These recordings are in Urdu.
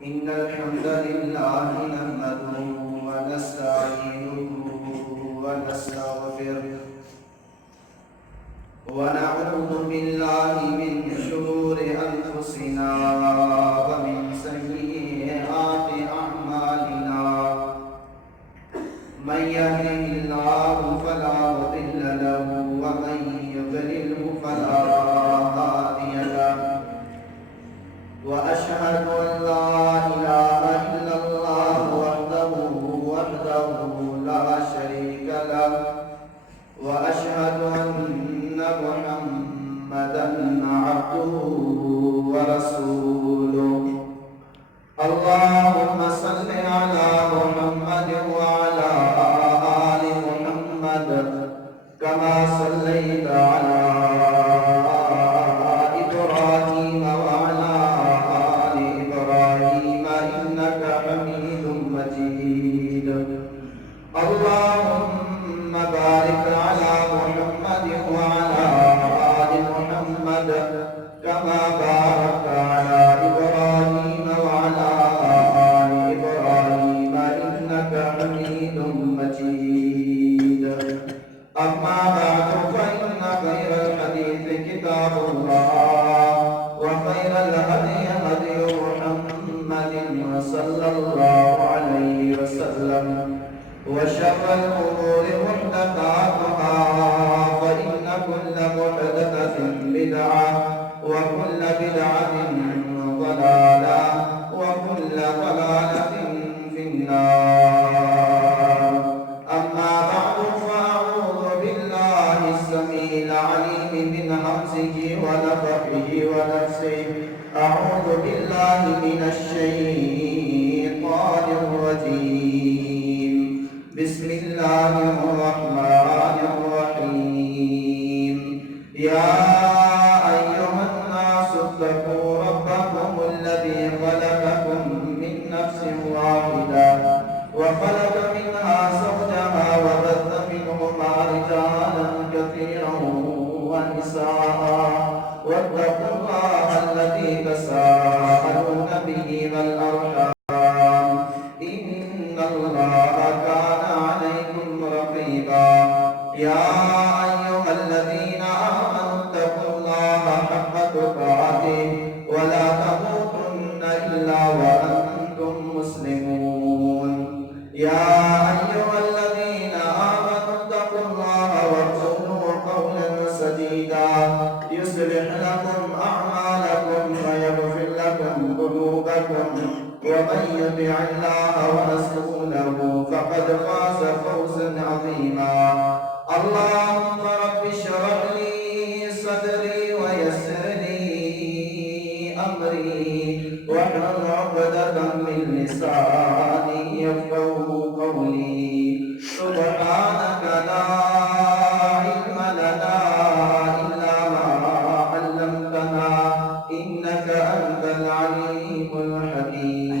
إن الحمد لله نحمده ونستعينه ونستغفره ونعوذ بالله من شرور أنفسنا ومن سيئات أعمالنا من يهده الله فلا مضل له ومن يضلله فلا هادي له وأشهد أن لا إله إلا الله وحده لا شريك له وأشهد أن محمدا عبده ورسوله اللهم صل على محمد وعلى آل محمد كما صليت على إبراهيم وعلى آل إبراهيم إنك حميد مجيد اللهم بارك على محمد وعلى آل محمد كما باركت على إبراهيم وعلى آل إبراهيم إنك حميد مجيد أما بعد فإن خير الحديث كتاب الله وخير الهدي هدي محمد صلى الله عليه وسلم وشر الأمور محدثاتها فإن كل محدثة بدعة وكل بدعة ضلالة وكل ضلالة في النار أما بعد فأعوذ بالله السميع العليم من همزه ونفخه ونفسه أعوذ بالله من الشيطان الرجيم بسم الله الرحمن الرحيم يا أيها الناس اتقوا ربكم الذي خلقكم من نفس واحدة وخلق منها زوجها وبث منهما رجالا كثيرا ونساء واتقوا الله الذي تساءلون به والأرحام إن الله كان عليكم رقيبا يا أيها الذين آمنوا اتقوا الله حق تقاته ولا تموتن إلا وأنتم مسلمون يا أيها الذين آمنوا اتقوا الله وقولوا قولا سديدا يصلح لكم أعمالكم ويغفر لكم ذنوبكم ومن يطع الله ورسوله فقد فاز فوزا عظيما اللهم رب اشرح لي صدري ويسر لي أمري واحلل عقدة من لساني يفقهوا قولي سبحانك لا علم لنا إلا ما علمتنا إنك أنت العليم الحكيم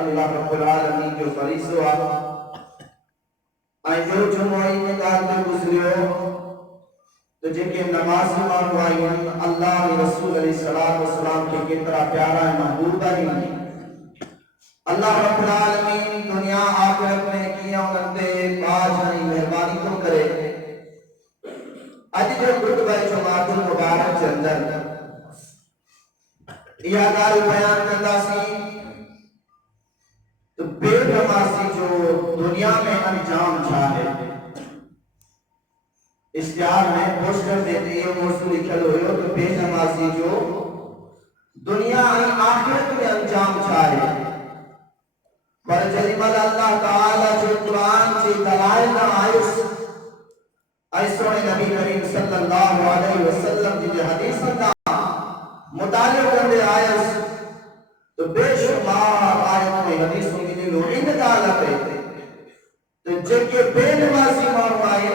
اللہ رب العالمین جو فریضو آئیں جو جمعی نگار دے گزریو تو جنکے نماز مانو آئین اللہ رسول علیہ السلام کے کترا پیارا محبوب آئین اللہ رب العالمین دنیا آخرت میں کیا انتے باج نہیں مہربانی تو کرے آج جو خطبہ جماعت المبارک چندر یہ گال بیان کرتا سی تو بے نمازی جو دنیا میں انجام چاہے اشتہار میں پوسٹر دیتے یہ موضوع لکھل ہوئے ہو تو بے نمازی جو دنیا آخرت میں انجام چاہے پر جلیمال اللہ تعالیٰ جو قرآن سے دلائل نہ آئیس ایسوڑ نبی کریم صلی اللہ علیہ وسلم جی حدیث اللہ مطالعہ کرنے آئیس تو بے شمار آیت میں حدیثوں کی دلو اندالت ہے تو جب کہ بے نمازی مانو آئے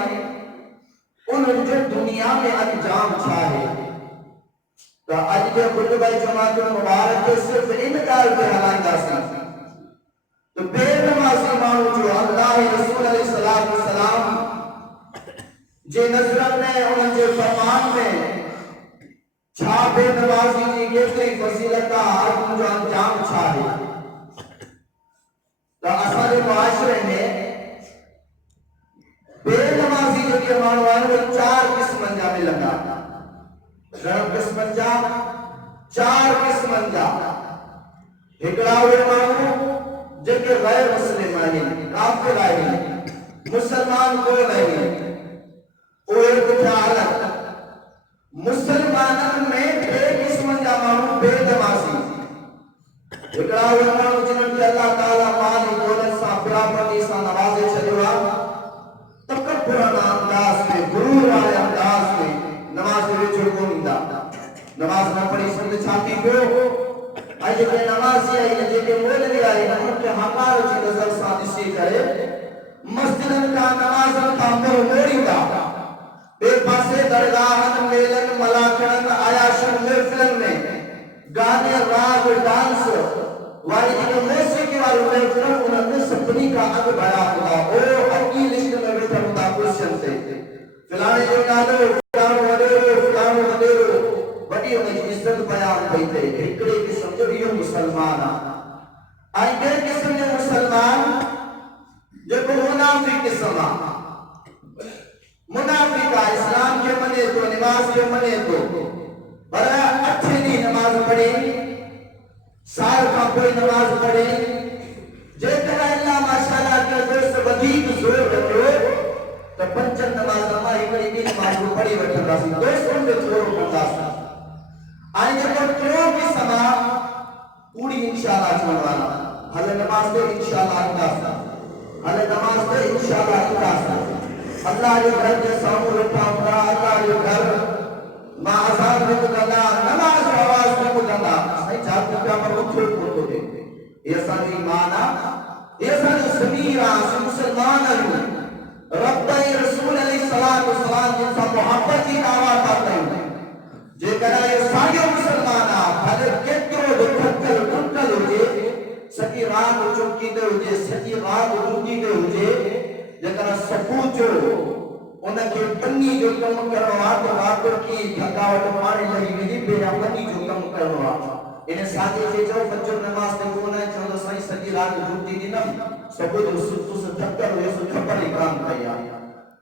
انہوں جو دنیا میں انجام چاہے تو آج جو خطبہ جماعت مبارک کے صرف اندال پہ حلائیں دا سی تو بے نمازی مانو جو اللہ رسول علیہ السلام جے نظرت میں انہوں جو فرمان میں چھا بے نمازی جی کیسری فضیلتہ آدم جو انجام چاہے تو اصل معاشرے میں بے نمازی جو کہ مانو آئے وہ 4 قسم انجام لگا گرم قسم انجام 4 قسم انجام ہکڑا ہوئے مانو جن کے غیر مسلم آئے کافر آئے مسلمان کو نہیں وہ ایک جہالت مسلمانوں میں بے قسم انجام بے نمازی ہکڑا ہوئے مانو جنہوں کے اللہ تعالیٰ مالی دولت سا پراپرٹی سا نوازے چلوا تکبرانہ انداز میں غرور والے انداز میں نماز میں چھوڑ نہیں دا نماز نہ پڑھی سمجھ چھاتی کو آئیے کہ نمازی آئی ہے جے مولوی آئی ہے ان کے ہمارے چی نظر سادشی کرے مسجدن کا نمازن کا موڑی دا بے پاسے درگاہن میلن ملاکرن آیاشن محفلن میں گانے راگ ڈانس والی جو موسیقی والے محفلن انہوں نے سپنی کا اگ بڑا خدا او حقی لشت میں بیٹھا خدا کوشن سے فلانے جو نالو فلانو ودیرو بڑی انہیں عزت بیان بیتے ایکڑے قسم جو یہ مسلمان آئی بے قسم جو مسلمان جو کو منافق قسم منافق اسلام کے منے تو نماز کے منے تو بڑا اچھے نہیں نماز پڑھے سال کا کوئی نماز پڑھے جیتنا اللہ ماشاءاللہ کے دوست بدیق زور رکھو تو پنچن نماز ہماری بڑی بھی نماز کو پڑھی بیٹھا رہا سی دوستوں میں چھوڑو پڑھا سی آئیں جب کیوں کی سما پوری انشاءاللہ چھوڑوانا حل نماز دے انشاءاللہ انداسا حل نماز دے انشاءاللہ انداسا اللہ جو گھر کے سامو رکھا ہمارا اللہ جو گھر ماں آزاد میں کدنا نماز و آواز میں کدنا صحیح چاہتے ہیں پر وہ چھوڑ کو دے یہ سانی مانا یہ سانی سمیرہ سے مسلمان ہے رب رسول علیہ السلام جن سا محبت کی دعوات آتا ہے جے کہنا یہ ساریوں مسلمانہ بھلے کترو جو کھٹل کنٹل ہو جے سکی رات چمکی دے ہو جے سکی رات چمکی دے ہو جے جے کہنا سپوچ جو انہاں کے پنی جو کم کرو آتو آتو کی تھکاوٹ مارے لگی بھی بیرا پنی جو کم کرو آتو انہیں ساتھی سے جو فجر نماز تے کونا ہے چاہتا سائی سکی رات چمکی دی نم سپوچ جو سو سے تھکر ہوئے سو چھپر اکرام کیا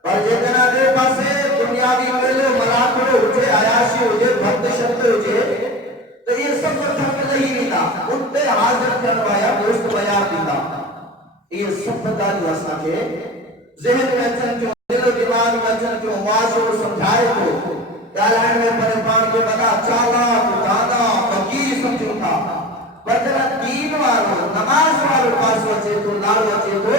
پر جے کہنا دے پاسے دنیاوی ملے ملاکڑے ہو جے آیاشی ہو جے بھکت شکتے ہو جے تو یہ سب پر تھک نہیں ملا ان پہ حاضر کروایا دوست بیان دیتا یہ سب پتا جو اسا کے ذہن میں اچھن کیوں دل و دماغ میں اچھن کیوں معاشر سمجھائے تو یالائن میں پریپان کے بنا چالا دانا فقیر سمجھو تھا پر جب دین والو نماز والو پاس وچے تو لال وچے تو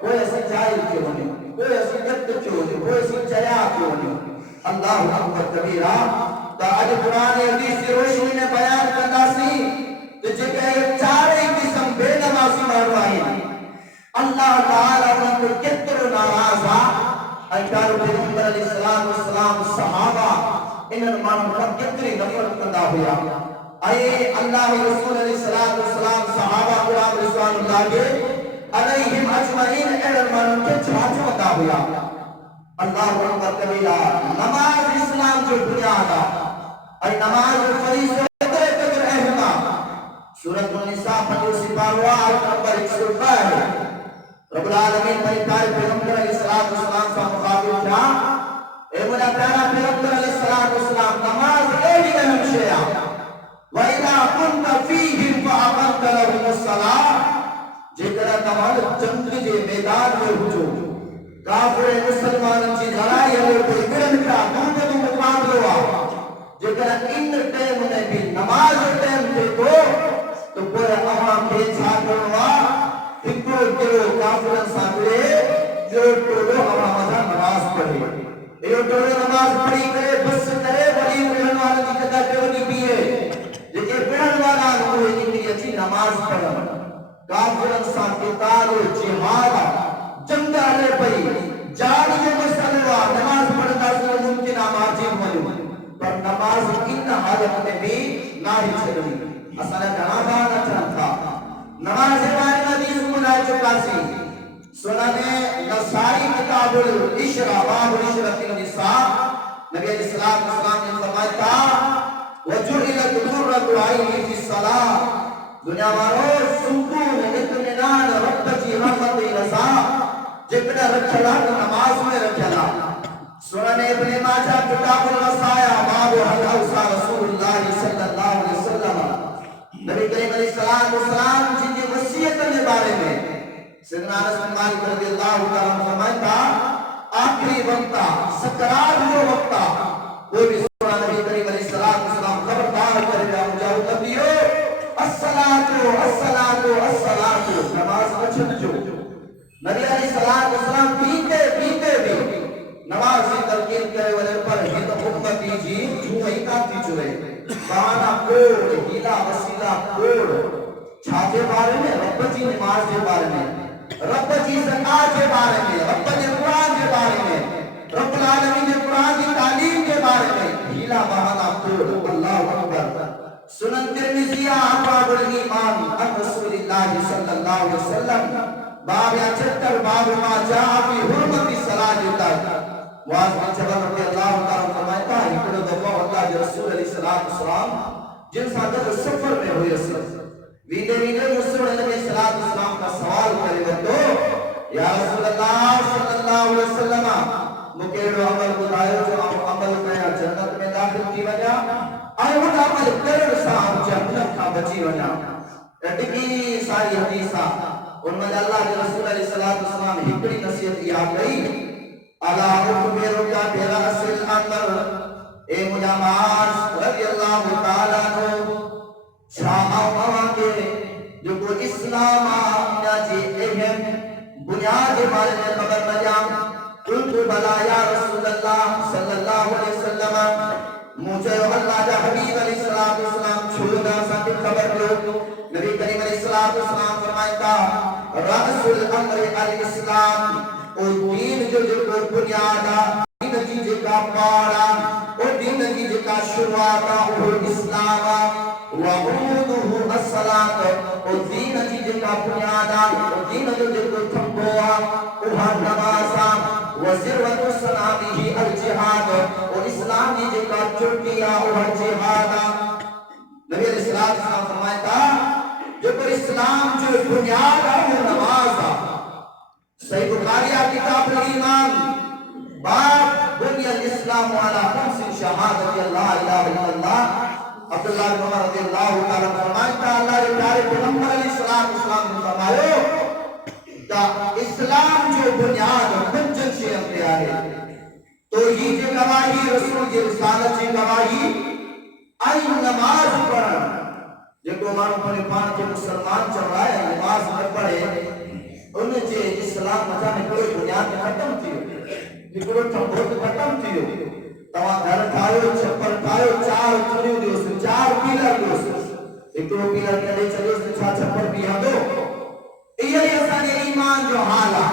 کوئی ایسی جائل کیوں نہیں کوئی ایسی جد کیوں نہیں کوئی ایسی چیا کیوں نہیں اللہ اکبر کبیرہ تو آج قرآن حدیث کی روشنی نے بیان کرنا سی تو جگہ یہ چارے قسم بے نمازی ماروائی اللہ تعالیٰ انہوں کو کتر ناراضا ایکارو پیغمبر علیہ السلام صحابہ انہوں مانو کا کتری نفرت کندہ ہویا آئے اللہ رسول علیہ السلام صحابہ قرآن رسول رضوان اللہ علیہم اجمعین علمان کے چھاچوں عطا ہوا اللہ اکبر کبیرہ نماز اسلام جو بنیاد اور نماز فریضہ قدر اہم سورۃ النساء 52 آیت نمبر 162 رب العالمین بھائی پیارے پیغمبر علیہ السلام کا مخاطب تھا اے میرا پیارا پیغمبر علیہ السلام نماز ایک اہم شے وَإِذَا كُنْتَ فِيهِمْ فَأَقَمْتَ لَهُمُ الصَّلَاةَ جیکر تمام جنگ کے میدان میں ہوجو کافر مسلمان کی لڑائی ہے کوئی گرن کا دودھ کو مقابلہ ہوا جیکر ان ٹائم نے بھی نماز ٹائم تے تو پورے عوام کے چھاڑ ہوا فکر کرو کافر سامنے جو ٹولو عوام نماز پڑھے یہ ٹولو نماز پڑھی کرے بس کرے بڑی رہن والا کی جگہ پہ نہیں پیے لیکن پڑھن والا ہوئے جتنی اچھی نماز پڑھن کافرن سا قتال و جہاد جنگ آلے پئی جاری مسلوہ نماز پڑھنا سے ممکن آماجیم ہوئے پر نماز ان حالت میں بھی نہ ہی چلی اصلا جنابہ نہ چاہتا نماز بارے حدیث ملائے چکا سی سننے نسائی کتاب الاشرہ باب الاشرۃ النساء نبی علیہ السلام نے فرمایا تھا وَجُعِلَتْ قُرَّةُ عَيْنِي فِي الصَّلَاةِ دنیا والوں سکون اطمینان رب کی رحمت رضا جتنا رکھلا نماز میں رکھلا سنن ابن ماجہ کتاب الوصایا باب حل اوصى رسول اللہ صلی اللہ علیہ وسلم نبی کریم علیہ السلام جن کی وصیت کے بارے میں سیدنا انس بن مالک رضی اللہ تعالیٰ عنہ فرمایا تھا آخری وقت سکرات جو وقت کوئی بھی نبی کریم علیہ السلام خبردار کرے گا مجاو تبدیو الصلاة نماز بچن جو نبی علیہ السلام پیتے بھی نماز ہی تلقین کرے والے پر ہی تو حکمتی جی جو ہی کانتی چورے بہانا کوڑ ہیلا وسیلہ کوڑ چھاتے بارے میں رب جی نماز کے بارے میں رب جی زکاة کے بارے میں رب جی قرآن کے بارے میں رب العالمین کے قرآن کی تعلیم کے بارے میں ہیلا بہانا کوڑ اللہ اکبر سنن ترمذی احکام الایمان عن رسول اللہ صلی اللہ علیہ وسلم باب 76 باب ما جاء فی حرمت الصلاۃ معاذ بن جبل رضی اللہ تعالی فرماتا ہے کہ دفعہ اللہ کے رسول علیہ السلام جن ساتھ سفر میں ہوئے ویدے مسلم نبی صلی اللہ علیہ وسلم کا سوال کرے تو یا رسول اللہ صلی اللہ علیہ وسلم مکیڑو عمل بتائے جو عمل کیا جنت میں داخل کی وجہ آئے وہ عمل کرن صاحب جنت کا بچی وجہ اتنی ساری حدیثہ ان میں اللہ کے رسول علیہ السلام ہکڑی نصیحت یاد گئی اللہ اکبر کا برأس الامر اے مجامعات رضی اللہ تعالیٰ عنہ شاہ مواقع جو کو اسلام آمنا جی اہم بنیاد بارے میں خبر مجام قلت بلا یا رسول اللہ صلی اللہ علیہ وسلم مجھے اللہ کا حبیب علیہ السلام چھوڑنا ساتھ خبر لو نبی کریم علیہ السلام فرمائتا رأس الامر الاسلام او دین جو کو بنیادا دین جی کا پارا او دین جی کا شروعاتا او اسلام وعمودہ الصلاة او دین جی کا بنیادا او دین جو کو تھمکوا اوہا نمازا وزروت السلامی الجہاد او اسلام جی کا چٹیا اوہا جہادا نبی علیہ السلام فرمائتا جو پر اسلام جو بنیادا او نمازا صحیح بخاریہ کتاب الایمان باب بنی الاسلام علی خمس شہادت اللہ الہ الا اللہ عبداللہ بن عمر رضی اللہ تعالیٰ فرمائتا اللہ کے پیارے پیغمبر علیہ السلام نے فرمایا کہ اسلام جو بنیاد پنجن سے انبیاء ہے تو یہ جو گواہی رسول کی رسالت سے گواہی آئی نماز پڑھنا جو کو مانو پڑھے پان کے مسلمان چل رہا ہے نماز نہ پڑھے انہیں جے اسلام مجانے کوئی بنیاد ختم تھی نکڑو ٹھمبوت ختم تھی تمہاں گھر ٹھائیو چھپر ٹھائیو چار چنیو دیو سے چار پیلر دیو سے ایک دو پیلر کے لئے چلیو سے چار چھپر بھی ہم دو یہ ایسا کہ ایمان جو حالا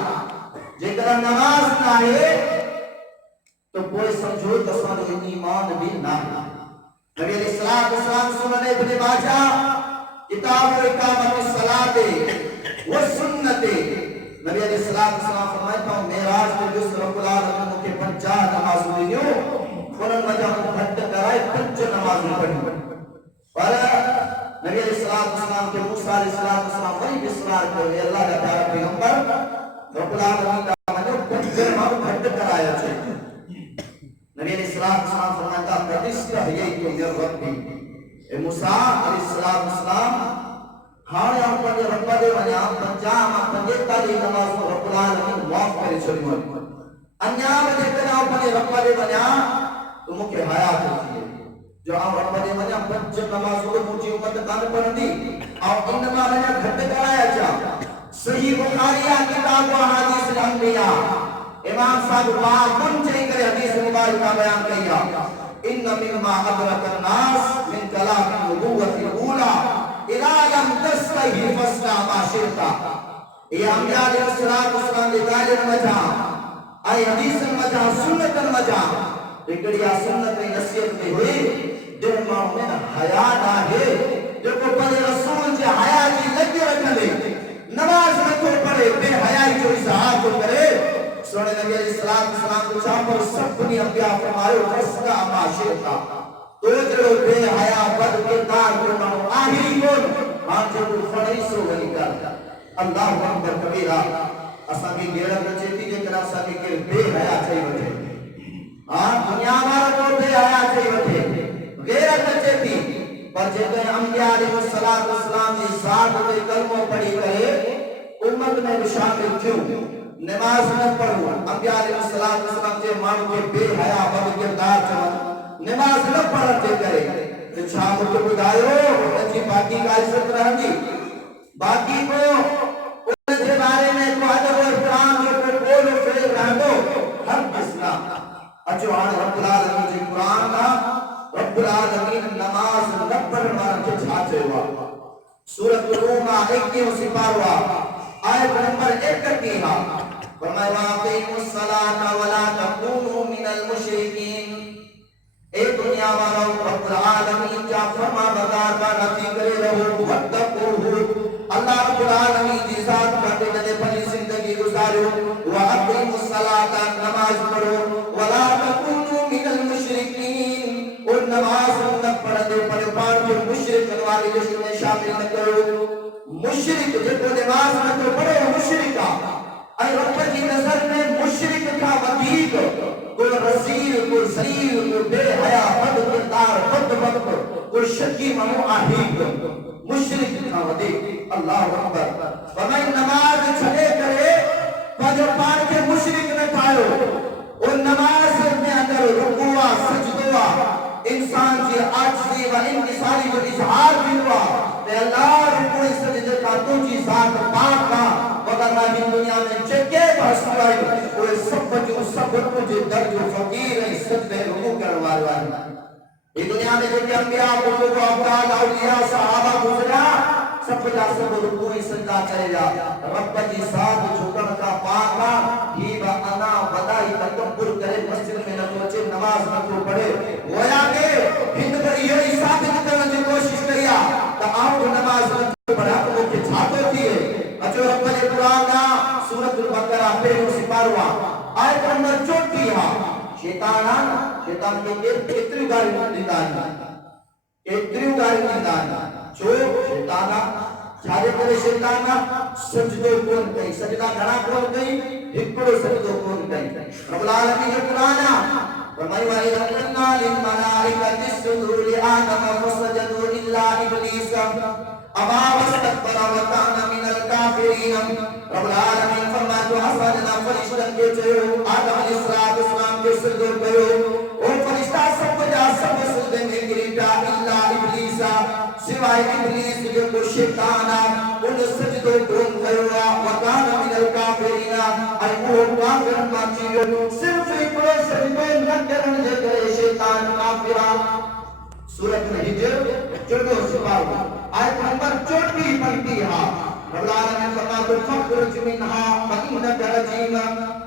جکر نماز نہ ہے تو کوئی سمجھو تسان ایمان بھی نہ ہے نبی علیہ السلام سنن ابن ماجہ کتاب اقامت الصلاۃ وہ سنتے نبی علیہ السلام فرمائتا ہوں معراج میں جس رب العالمین کے 50 نمازوں دیو قرآن مجھا کو گھٹ کرائے 5 نمازوں پڑھی اور نبی علیہ السلام کے موسیٰ علیہ السلام وہی بسرار کرے اللہ کا پیارا پیغمبر رب العالمین کا مجھا 5 نمازوں گھٹ کرایا چھے نبی علیہ السلام فرماتا پرتشتہ یہی تو میرے ربی اے موسیٰ علیہ السلام ہاں آپ پنجے رب دے ونیا پنجام پنجے تالی نماز رب العالمین معاف کرے چھوڑی ہوئی انجام دے کر آپ پنجے رب دے ونیا تو مکہ حیات ہوتی ہے جو آپ رب دے ونیا پنج نماز کو مجھے امت کان پڑھ دی آپ انما ونیا گھٹ کرایا چاہ صحیح بخاریہ کتاب و حدیث الانبیاء امام صاحب بابن چاہی کرے حدیث مبارکہ بیان کیا ان مما ادرک الناس من کلام النبوت الاولى اذا لم تستحي فاصنع ما شئت یہ انبیاء علیہ السلام دے قائل مجا اے حدیث مجا سنت مجا ایکڑیا سنت نصیحت میں ہوئی جو مومن حیا نہ ہے جو کو پڑھے رسول جے حیا کی لگی رکھے نماز نہ تو پڑھے بے حیائی جو اظہار تو کرے سونے نبی علیہ السلام کو چاہ پر سب دنیا انبیاء فرمائے فاصنع ما شئت تو جڑو بے حیا بد کردار کرنو آہی کون ہاں جو خڑی سو گلی کر اللہ اکبر کبیرہ اسا کی غیرت چیتی جے کرا سا کے بے حیا چاہیے وٹھے ہاں دنیا مارا کو بے حیا چاہیے وٹھے غیرت چیتی پر جے کہ انبیاء علیہ السلام کی ذات دے کلموں پڑھی کرے امت میں شامل کیوں نماز نہ پڑھو انبیاء علیہ السلام جے مانو کے بے حیا بد کردار چاہیے نماز نہ پڑھتے کرے تو شام کو بدایو جی باقی کا عزت رہ دی باقی کو ان کے بارے میں کو ادب و احترام جو کو بول و فعل رہ دو ہر اسلام اچھو آن رب العالمین جی قرآن کا رب العالمین نماز نہ پڑھنا کے چھاچے ہوا سورۃ الروم 21 سپارہ آیت نمبر 31 فرمایا واقیموا الصلاۃ ولا تکونوا من المشرکین اے دنیا والوں رب العالمین کیا فرما بردار کا نتی کرے رہو واتقوہ اللہ رب العالمین کی ذات کرتے جنے پنی زندگی گزارو واقیموا الصلاۃ نماز پڑھو ولا تکونوا من المشرکین اور نماز نہ پڑھنے پڑھے پاڑ کے مشرک والی لسٹ میں شامل نہ کرو مشرک جب نماز نہ پڑھو مشرکہ اے رب کی نظر میں مشرک کا وطیق کوئی رزیل کوئی ذلیل کوئی بے حیا بد کردار بدبخت کوئی شکی منو آہیب مشرک کا وطیق اللہ اکبر فرمائے نماز چھڑے کرے فجر پار کے مشرک نہ کھائو اور نماز میں اندر رکوع سجدہ انسان کی عاجزی و انکساری جو اظہار بھی ہوا کہ اللہ رکوع سجدہ کا تو چیز ذات پاک کا مگر میں دنیا میں چکے بحث کرائی کوئی سب جو سب مجھے درج و فقیر ہے سجدہ رکوع کروا رہا ہے یہ دنیا میں جو انبیاء بزرگ و افضال اولیاء صحابہ گزرا سب جا سب رکوعی سجدہ کرے جا رب کی ذات جھکن کا پاکا ہی با انا بدائی تکبر کرے مسجد میں نہ سوچے نماز نہ تو پڑھے گویا کہ ہند پر یہ ثابت کرنے کی کوشش کیا کہ آپ نماز نہ تو پڑھا تو وہ کے چھاتے تھی اچھو رب نے قرآن کا سورۃ البقرہ پہلو سپارہ آیت نمبر 34 شیطان کے اتری گاری دیدان جو شیطانا چھاڑے کرے شیطانا سجدو کون کئی سجدہ گھڑا کون کئی ہکڑو سجدو کون کئی رب العالمین کے قرآن فرمائی وَإِذَا قُلْنَا لِلْمَلَائِكَةِ اسْجُدُوا لِآدَمَ فَسَجَدُوا إِلَّا إِبْلِيسَ أَبَى وَاسْتَكْبَرَ وَكَانَ مِنَ الْكَافِرِينَ رب العالمین فرمایا تو حسنہ فرشتہ کے چہو آدم علیہ السلام کے سجدو کرو اور فرشتہ سب جا سب سجدے میں گریٹا الا ابلیس سوائے ابلیس جو کو شیطان ان سجدو کون کروا وکان من الکافرین ای وہ کافر ماچیو صرف ایک سجدو نہ کرن دے کرے شیطان کافرا سورۃ الحجر 14 سپارہ آیت نمبر 34 پڑھتی ہے رب العالمین فرماتا فخرج منها فإنك رجيم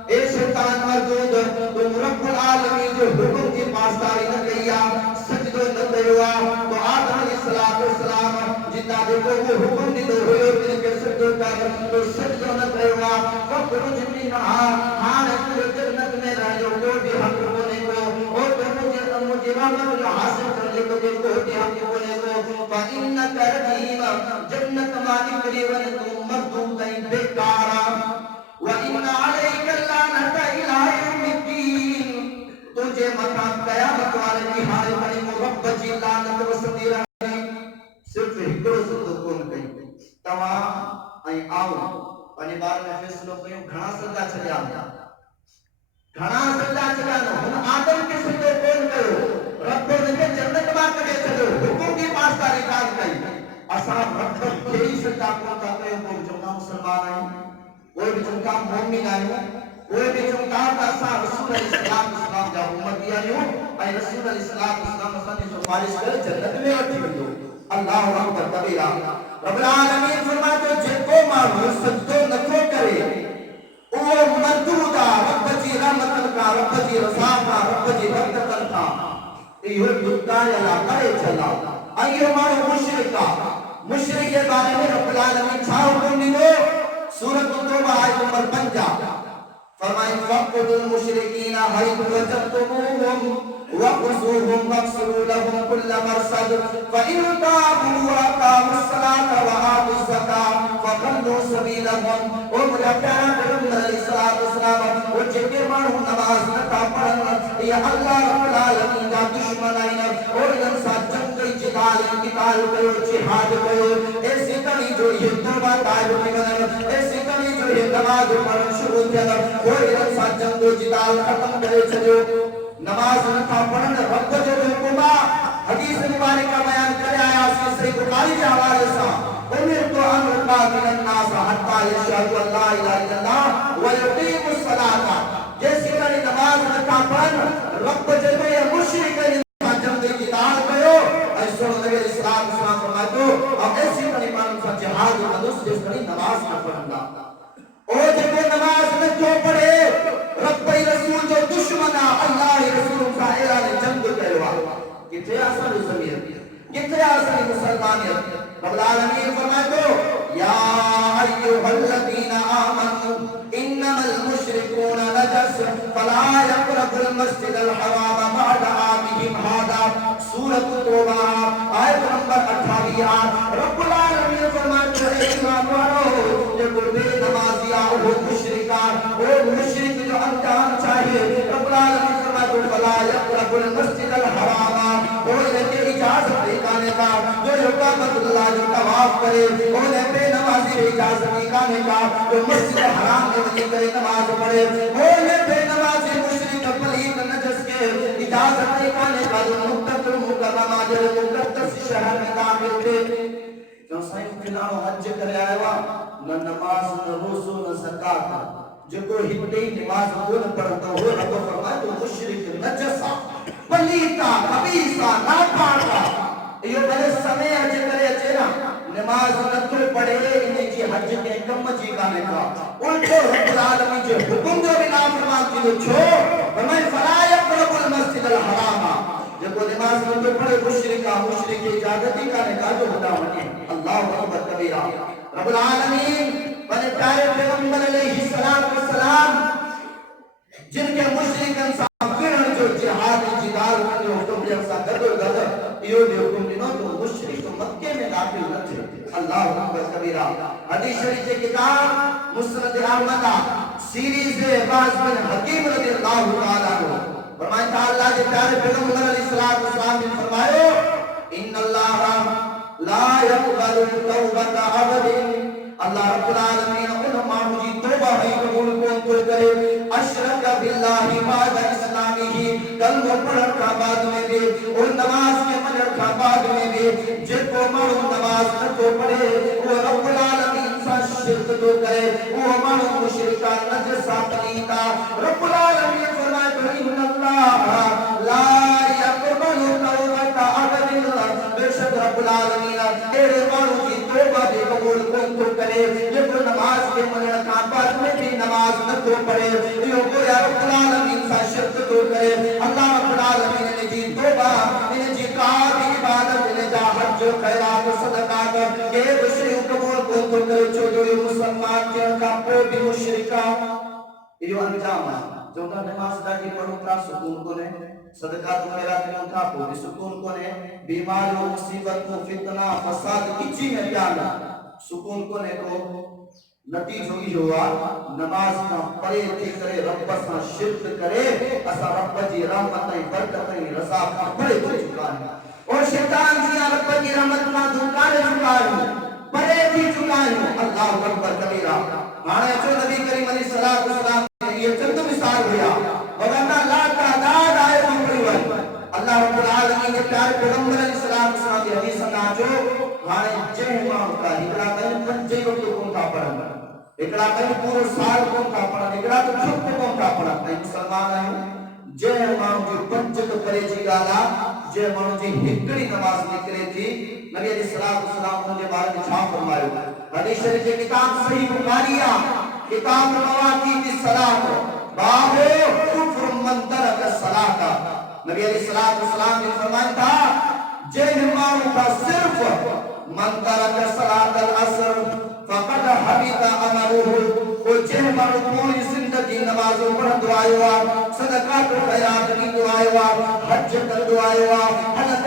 اے شیطان مردود تم رب العالمین جو حکم کی پاسداری نہ کیا سجدو نہ کروا تو آدم علیہ السلام جتنا دیکھو وہ حکم نہیں دو ہوئے اور جن کے سجدو سجدو کر تو سجدو نہ کروا فخرج منها حالت جنت میں رہو کو بھی حق بولے کو اور مجھے رحمت حاصل کرنے کو بھی حق بولے کو فإنك رجيم جنت مالک ریون تم مردوں کہیں بیکارا وإن عليك اللعنة إلى يوم الدين تجھے مقام قیامت والے کی حال بنی رب جی لعنت وسدی رہی صرف ہکڑو صدق کون کہیں تمام ائیں آؤ پنی بار میں فیصلو کیوں گھنا سجا چلیا ہن آدم کے سجدے کون کرو رب نے جنت میں کڑے چلو حکم کی پاس ساری کام کئی اساں رب کے سجدہ کو تا کیوں کو جو مسلمان ہیں کوئی بھی چنکا مومن آئے کوئی بھی چنکا تاسا رسول الاسلام جا امتی آئے اے رسول الاسلام نے سفارش کر جنت میں وٹی ویندو اللہ اکبر کبیرہ رب العالمین فرماتے جے کو مانو سجدو نکو کرے او مردودا رب جی رحمت کا رب جی رضا کا رب جی برکت کا ایو دکا یا کرے چلا ایو مانو مشرک کے بارے میں رب العالمین چھا حکم دیو سورۃ توبہ آیت نمبر 50 فرمائیں فَقُدُ الْمُشْرِكِينَ حَيْثُ وَجَدْتُمُوهُمْ وَخُذُوهُمْ وَاقْصُرُوا لَهُمْ كُلَّ مَرْصَدٍ فَإِنْ تَابُوا وَأَقَامُوا الصَّلَاةَ وَآتَوُا الزَّكَاةَ فَخَلُّوا سَبِيلَهُمْ اور مجھے پیارا پیغمبر علیہ السلام اور جے مانو نماز نہ پڑھن یا اللہ رب العالمین کا دشمن آئین اور انسان جنگ جدال قتال کرو جہاد کرو ایسی کمی جو یہ توبہ طائب نگن ایسی کمی جو یہ نماز پڑھن شروع کیا کوئی انسان جنگ جدال ختم کرے چلو نماز نہ پڑھن رب جو حکمہ حدیث مبارکہ بیان کرے آیا صحیح بخاری کے حوالے سے امرت ان اقاتل الناس حتى يشهدوا ان لا اله الا الله ويقيموا الصلاة جیسے کہ نماز نہ پڑھن رب جو یہ مشرک جنگ جدال کرو ایسا نبی اسلام فرماتے اب ایسی بنی مانو سا جہاد و مدس جس بنی نماز نہ پڑھنا او جب نماز نہ کیوں پڑھے رب رسول جو دشمنہ اللہ رسول کا اعلان جنگ کروا کتنے آسان ضمیر کتنے آسان مسلمانیت رب العالمین فرماتے یا ایوہ الذین آمنوا انما المشرکون نجس فلا یقربوا المسجد الحرام بعد عامهم هذا سورۃ توبہ آیت نمبر 28 رب العالمین فرماتے ہیں ایمان والو یہ بے نمازیاں وہ مشرکان وہ مشرک جو انجام چاہیے رب العالمین فرماتے ہیں فلا یقربوا المسجد الحرام انہیں کے اجازت دکھانے کا جو رکعت اللہ جو طواف کرے انہیں بے نمازی اجازت دکھانے کا جو مسجد حرام میں ولی کرے نماز پڑھے انہیں بے نمازی مشرک پلید نجس کے اجازت دکھانے کا جو مقدس مکرمہ جو مقدس شہر میں داخل تھے جو سائن فلانو حج کرے آئے وا نہ نماز نہ روزو نہ زکات جو کو ہندی نماز کو نہ پڑھتا ہو رب فرمائے تو مشرک نجسا پلیتا خبیثا ناپاکا یہ بڑے سمے حج کرے چیرا نماز نہ تو پڑھے انہیں جی حج کے کم جی گانے کا الٹو رب العالمین جو حکم جو بھی نافرمان کی جو چھو فرمائے فلا یقرب المسجد الحرام جو کو نماز نہ تو پڑھے مشرکہ مشرک اجازتی گانے کا جو خدا ہونے اللہ اکبر کبیرہ رب العالمین بنے پیارے پیغمبر علیہ السلام جن کے مشرک انسان جو جہاد جدال کرنے حکم دیا سا گدو گدر یہ حکم دینا تو مشرک مکے میں داخل نہ تھے اللہ اکبر کبیرہ حدیث شریف کی کتاب مسند احمد سیریز باز بن حکیم رضی اللہ تعالیٰ عنہ فرمائے تھا اللہ کے پیارے پیغمبر علیہ السلام نے فرمایا ان اللہ لا يقبل توبۃ عبد اللہ رب العالمین ان معمولی توبہ ہے قبول کون کرے اشرک باللہ بعد اسلامہ کلمہ پڑھ کا بعد میں بھی اور نماز کے پڑھ کا بعد میں بھی جن کو مانو نماز نہ تو پڑھے وہ رب العالمین سے شرک تو کرے وہ مانو مشرکان نجسا پلیتا رب العالمین فرمائے ان اللہ لا يقبل توبۃ عبد بے شک رب العالمین تیرے مانو کی توبہ بھی قبول کون کرے یہ کو نماز کے پڑھنے کا بعد میں بھی نماز نہ تو پڑھے یہ کو یا رب العالمین سے شرک تو کرے اللہ رب العالمین نے جی توبہ نے جی کار عبادت نے جا حج خیرات صدقات یہ بشری قبول کون کرے جو جو بالمشركا یہ انجام ہے جو نماز دا کی پڑھو تا سکون کو نے صدقہ تو میرا دلوں تھا پوری سکون کو نے بیماری و مصیبت کو فتنہ فساد کچی میں پیانا سکون کو نے کو نتیجہ ہی ہوا نماز نہ پڑھے تھی کرے رب سے شرک کرے اسا رب جی رحمتیں برکتیں رضا کا پڑھے تو چکا ہے اور شیطان جی رب جی رحمت نہ دھکارے چکا ہے پڑھے تھی چکا ہے اللہ اکبر کبیرہ مانے جو نبی کریم علیہ الصلوۃ والسلام یہ چند مثال ہوا وگرنہ لا تعداد آئے پڑھی ہوئی اللہ رب العالمین کے پیارے پیغمبر علیہ السلام کی حدیث سمجھو مانے جہمام کا ہکڑا کہیں پنجے وقت کون تھا پڑھنا ہکڑا کہیں پورے سال کون تھا پڑھنا ہکڑا تو چھپ کون تھا پڑھنا اے مسلمان آئے جہمام جو پنجے تو کرے جی گالا جہمام جی ہکڑی نماز نکلے تھی نبی علیہ السلام ان کے بارے میں چھاپ فرمائے حدیث شریف کے کتاب صحیح بخاریہ کتاب مواقیت الصلاۃ باب کفر من ترک الصلاۃ نبی علیہ السلام نے فرمایا تھا جہمام کا صرف من ترک صلاۃ العصر فقد حبط عمله وہ جہمام پوری زندگی نمازوں پڑھ دعائے صدقہ کو خیرات کی دعائے حج کر دعائے حالت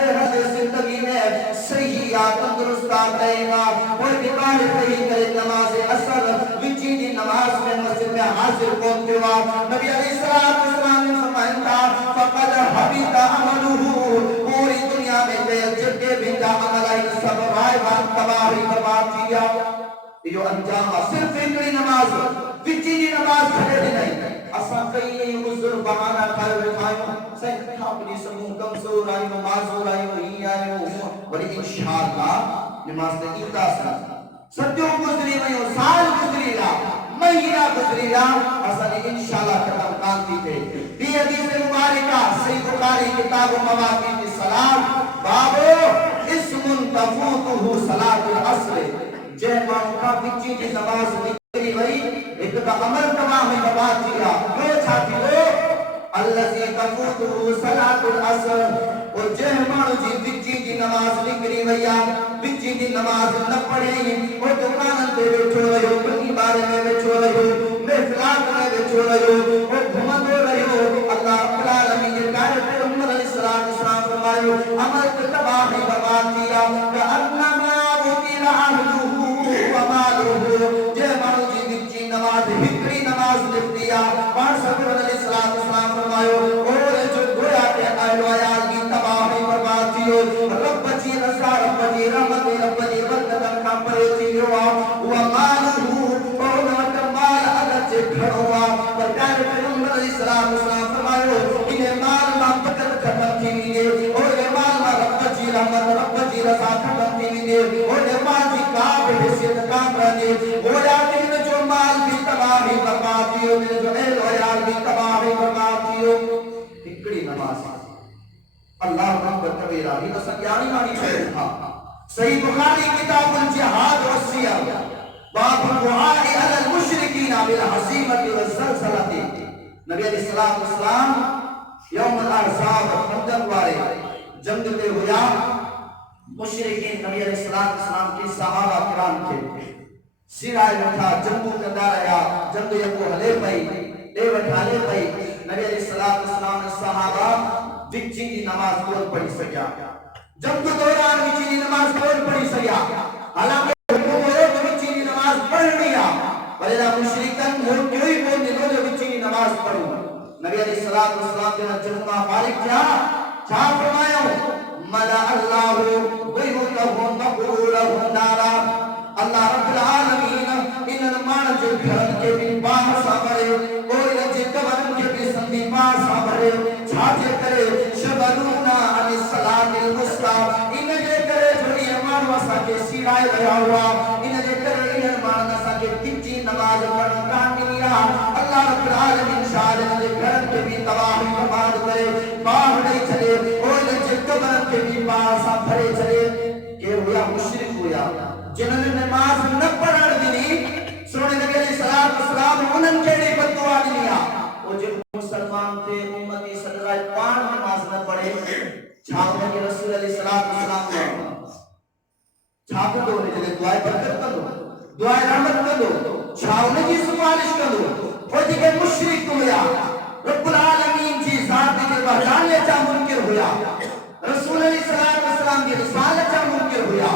زندگی میں صحیح یا تندرست دائما اور نکال صحیح کرے نماز اثر وچی دی نماز میں مسجد میں حاضر کون ہوا نبی علیہ السلام نے فرمایا تھا فقد حبط عمله پوری دنیا میں جتنے بھی عمل ہے سب رائے بات تباہی برباد کیا یہ انجام صرف ایک نماز وچی دی نماز کھڑے نہیں اسا کئی عذر بہانہ کر رکھائیں سے اپنی سموں کمزور آئی معذور آئی ہی آئی بڑی انشاءاللہ نماز تے ایتا ستیوں گزری میں سال گزری را مہینہ گزری را اسا نے انشاءاللہ ختم کانتی تے بھی حدیث مبارکہ صحیح بخاری کتاب مواقیت الصلاۃ بابو اسم تفوتہ صلاۃ العصر جہمام کا بچی کی نماز نکلی وئی ایک کا عمل تمام ہے برباد کیا کیوں چھاتی لو الذی تفوتہ صلاۃ العصر اور جہمام جی بچی کی نماز نکلی وئی بچی کی نماز نہ پڑھی اور دکان پہ بیٹھو رہے ہو پنی بارے میں بیٹھو رہے ہو محفلات میں بیٹھو رہے ہو اور گھومت رہے ہو اللہ رب العالمین کے پیارے پیغمبر علیہ السلام فرمائے عمل کو تباہی برباد کیا کہ انما وکیل عہدہ جہمام جی بچی نماز ہکڑی نماز لکھ دیا اور سبر علیہ السلام فرمائے اور جو گویا کہ اہل و عیال کی تباہی برباد کیو رب جی رضا رب جی رحمت رب جی برکت کا پریتی ہوا ومالہ اور مال اگر کھڑوا پر پیارے پیغمبر علیہ السلام فرمائے انہیں مال میں برکت ختم تھی نہیں اور مال میں رب جی رحمت رب جی رضا ختم تھی نہیں اور مال جی کعب حیثیت کام رہے گویا کہ جو مال بھی تباہی برباد کیو جو اہل و عیال بھی تباہی برباد کیو ہکڑی نماز اللہ اکبر کبیرہ یہ تو سکیانی مانی چھوڑ تھا صحیح بخاری کتاب الجہاد والسیار باب دعاء علی المشرکین بالحزیمۃ والزلزلۃ نبی علیہ السلام یوم الاحزاب خندق والے جنگ میں ہوا مشرکین نبی علیہ السلام کی صحابہ کرام کے سرائے اٹھا جنگو کردا رہا جنگ یکو ہلے پئی لے وٹھا لے پئی نبی علیہ السلام نے صحابہ وچی دی نماز کون پڑھی سکیا جنگ دوران وچی دی نماز کون پڑھی سکیا حالانکہ حکم ہوئے تو وچی دی نماز پڑھ لیا بلدہ مشرکن ملک کیوئی بولنے دو جو وچی دی نماز پڑھو نبی علیہ السلام نے جنگا فارغ کیا چھا فرمایا ملا اللہ بیوتہم مقبولہم نارا اللہ رب العالمین ان المان جو گھرن کے بھی باہر بھرے اور ان جی کبرن کے بھی سندی پاسا بھرے چھاچے کرے شبرونا عن الصلاة الوسطی ان جے کرے جھڑی امان وسا کے سیڑھائے رہا ہوا ان جے کرے ان امان وسا کے کچی نماز پڑھن کاملیا اللہ رب العالمین شاہد ان جے گھرن کے بھی تباہی برباد کرے باہر نہیں چلے اور ان جے کبرن کے بھی پاسا بھرے چلے کہ ہوا مشرک ہوا جنہوں نے نماز نہ پڑھن دینی سونے نبی علیہ السلام انہوں کے لئے بدعا دیا وہ جو مسلمان تھے امتی صلی اللہ علیہ وسلم نماز نہ پڑھے چھاپنے کے رسول علیہ السلام چھاپ دو جلے دعائے برکت کر دو دعائے رحمت کر دو چھاؤنے کی سفارش کرو وہ دیکھے مشرک ہویا رب العالمین جی ذات کے وحدانیت چا منکر ہویا رسول علیہ السلام کی رسالت چا منکر ہویا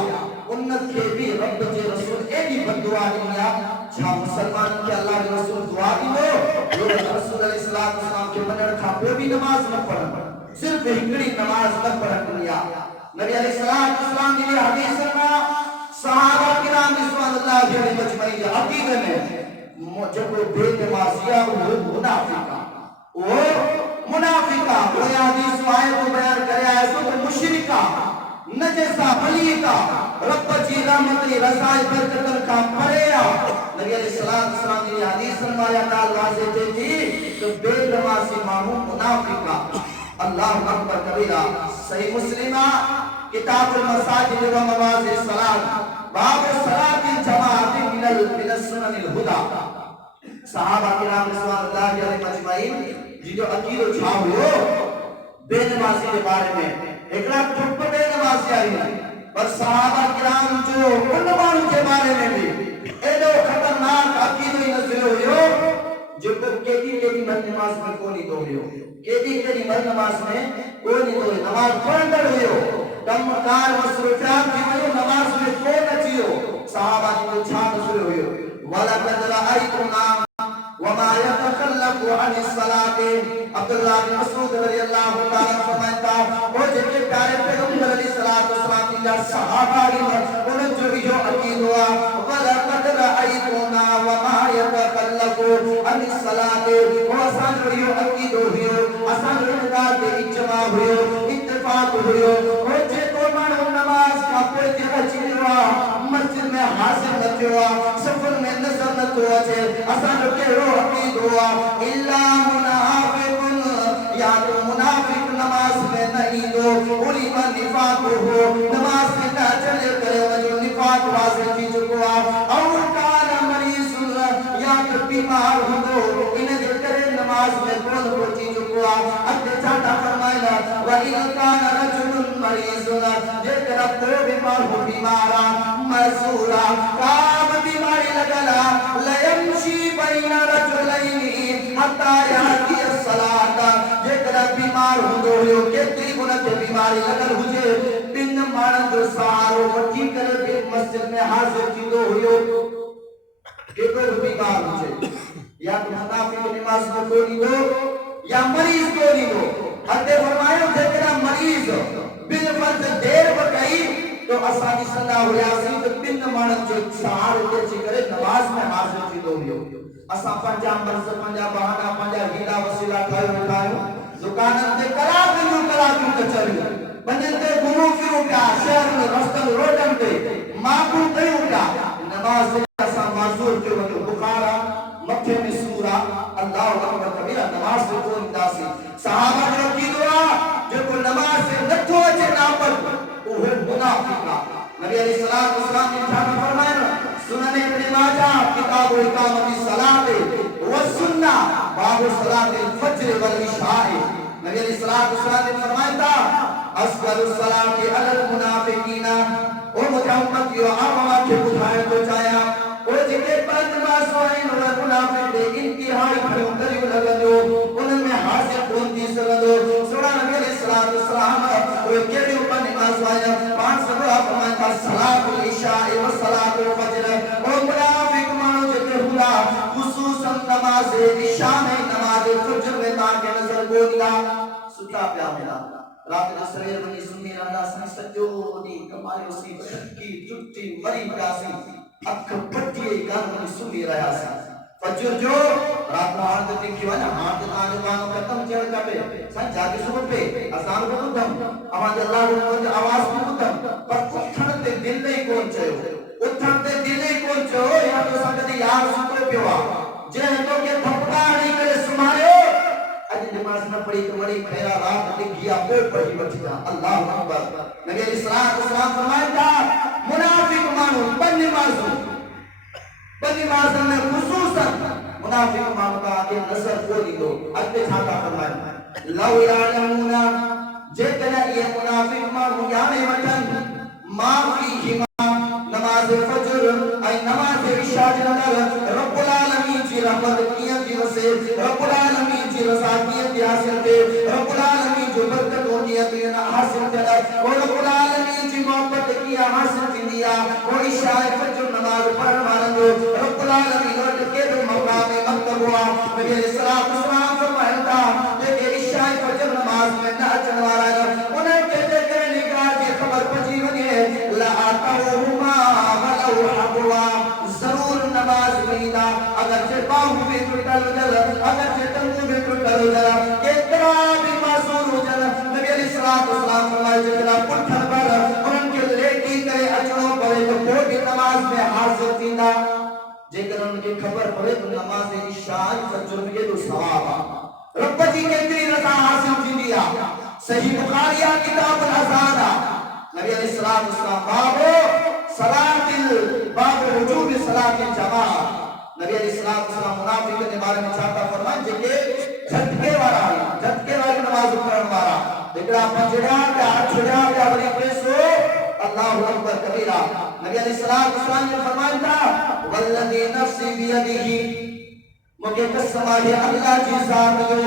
انت کے بھی رب جے رسول اے بھی بدعا دنیا چھا مسلمان کے اللہ کے رسول دعا دی دو رسول علیہ السلام کے منر تھا وہ بھی نماز نہ پڑھن صرف ہکڑی نماز نہ پڑھن دنیا نبی علیہ السلام کے لیے حدیث سنا صحابہ کرام رضوان اللہ علیہ مجمعین کے عقیدے میں جب وہ بے نمازیہ وہ منافقہ وہ حدیث آئے تو بیان کرے آئے تو مشرکہ نجسہ ملیکہ رب جی رحمتی رضائی برکتن کا پڑیا نبی علیہ السلام نے حدیث فرمایا کال واضح تھی تو بے نمازی معمول منافقہ اللہ اکبر کبیرہ صحیح مسلمہ کتاب المساجد و مواضع الصلاۃ باب الصلاۃ الجماعت من السنن الہدی صحابہ کرام رضوان اللہ علیہ مجمعین جی جو عقیدہ چھا ہوئے بے نمازی کے بارے میں ایک رات چھپ بے نمازی آئی پر صحابہ کرام جو انمانوں کے بارے میں بھی ایڈو خطرناک عقیدہ ہی نزل ہوئے جو کیدی مرد نماز میں کونی دو ہوئے کیدی مرد نماز میں کونی دو ہوئے نماز پڑھنڈر ہوئے کم کار مصروفیات کی ہوئے نماز میں کون اچھیو صحابہ کی جو چھا نزل ہوئے وَلَقَدْ رَأَيْتُنَا وَمَا يَتَخَلَّفُ عَنِ الصَّلَاةِ عبداللہ بن مسعود رضی اللہ تعالیٰ فرمائتا وہ جن کے پیارے پیغمبر علیہ السلام کی یا صحابہ انہوں جو بھی جو عقید ہوا وَلَقَدْ رَأَيْتُنَا وَمَا يَتَخَلَّفُ عَنِ الصَّلَاةِ وہ آسان جو بھی عقید ہوئی آسان جو اجتماع ہوئی اتفاق ہوئی وہ جے تو مانو نماز کا پڑھ کے اچھی ہوا مسجد میں حاضر نہ ہوا سفر میں نظر نہ ہوا چھے آسان جو کہ رو عقید ہوا اللہ منافق یا تو منافق نماز میں نہیں دو اولی من نفاق ہو نماز میں نہ چلے کرے جو نفاق واضح کی چکوا اور کان مریض یا تو بیمار ہو انہیں کرے نماز میں کون پہنچی چکوا اگے چاہتا فرمائنا وَإِنْ كَانَ رَجُلٌ مَرِيضٌ جیکر اب تو بیمار ہو بیمارا مزورا کام بیماری لگلا لَيَمْشِي بَيْنَ رَجُلَيْنِ حَتَّى يَأْتِيَ الصَّلَاةَ جیکر اب بیمار ہو دو ہو کتنی گنت بیماری لگل ہوجے بن مانند جو سہارو وٹھی کر کے مسجد میں حاضر کی دو ہو کہ کوئی بیمار ہوجے یا تو منافق نماز میں کوئی دو یا مریض کوئی دو حد فرمایا جیکر مریض بالفرض دیر بکئی تو اسانی صلی اللہ علیہ وسلم بن مانند جو سہارو کے کرے نماز میں حاضر کی دو ہو اسا پنجا مرز پنجا بہانا پنجا ہیلا وسیلہ کھائیو دکانت دے کلاکیوں کچھریو بنجن دے گھومو پھرو کیا شہر میں رستن روڈن دے معقول کیوں کیا نماز دے اسا معذور کے وقت بخارا مکھے میں سورا اللہ اکبر کبیرہ نماز سے کون داسی صحابہ جو کی دعا جو کو نماز سے نتھو اچھے ناپل وہ ہے منافقہ نبی علیہ السلام نے جانا فرمائے سنن ابن ماجہ کتاب اقامت الصلاۃ والسنہ باب صلاۃ الفجر والعشاء نبی علیہ السلام نے فرمایا تھا اصغر الصلاۃ علی المنافقین او مجاہمت یو عامہ کے بجھائے تو چایا او جنہیں پر نماز ہوئے اور منافق دے انتہائی کھڑوں کریو لگدو انہوں میں حاضر کھونتی سردو سوڑا نبی علیہ السلام وہ کیڑے اوپر نماز آیا 5 سبرہ فرمایا تھا صلاۃ العشاء و صلاۃ الفجر او منافق مانو جتے ہوا خصوصاً نماز عشاء میں نماز فجر میں تاکہ نظر کو دیا ستا پیا ملا رات جو سویر بنی سنی رہا سن سجو دی کمائی اسی کی ٹوٹی مری پیاسی اکھ پٹی گان بنی سنی رہا سن فجر جو رات میں ہاتھ دیکھی وانا ہاتھ آنے وانو ختم چڑھ کپے سن جاگی صبح پہ اذان کو دم آواز اللہ کو آواز کو دم پر اٹھن تے دل نہیں کون چاہو اٹھن تے دل نہیں کون چاہو یا تو سکتے یار سکتے پیوا جے تو کہ تھپڑا نہیں کرے سمارے اج نماز نہ پڑھی تو بڑی خیرہ رات لکھیا پھر پڑھی بچتا اللہ اکبر نبی علیہ السلام فرمایا تھا منافق مانو بن نماز میں خصوصاً منافق مانو کا آگے نظر کو دی دو اگلے چھاتا فرمایا لو یعلمون جتنا یہ منافق مانو یعنی وطن ما فیہما نماز فجر این نماز عشاء جے اندر رب العالمین جی رحمت کیاں جی وسے رب العالمین جی رضا کیاں جی حاصل تے رب العالمین جو برکت ہوندی ہے حاصل تے اور رب العالمین جی محبت کیاں حاصل تھی اور عشاء فجر نماز پڑھن والن جو رب العالمین اور کے مقام مکتب ہوا نبی علیہ السلام فرمایا کہ عشاء فجر نماز میں ناچن والا انہیں کہتے کہ نگاہ کی خبر پچی ونے لا آتاہما ولو حبوا ضرور نماز ویدا اگر چه باہو میں ٹوٹل جل اگر چه ٹنگو میں ٹوٹل جل کہ ترا بھی معصور ہو جل نبی علیہ السلام فرمائے جتنا پٹھن پر ان کے لیٹی کرے اچھوں پڑے تو کوئی بھی نماز میں حاضر تھیندا جے کر ان کی خبر پڑے تو نماز عشاء فجر میں تو ثواب رب جی کتنی رضا حاصل تھیندا صحیح بخاری کتاب الاذان نبی علیہ السلام بابو صلاۃ باب وجوب صلاۃ الجماعہ نبی علیہ السلام منافق کے بارے میں چاہتا فرمائے جے کہ جھٹکے والی نماز پڑھن والا دیکھا پنجڑا کے ہاتھ چھڑا کے بڑی پیسو اللہ اکبر کبیرہ نبی علیہ السلام نے فرمایا تھا والذی نفسی بیدہ مجھے قسم ہے اللہ کی ذات جو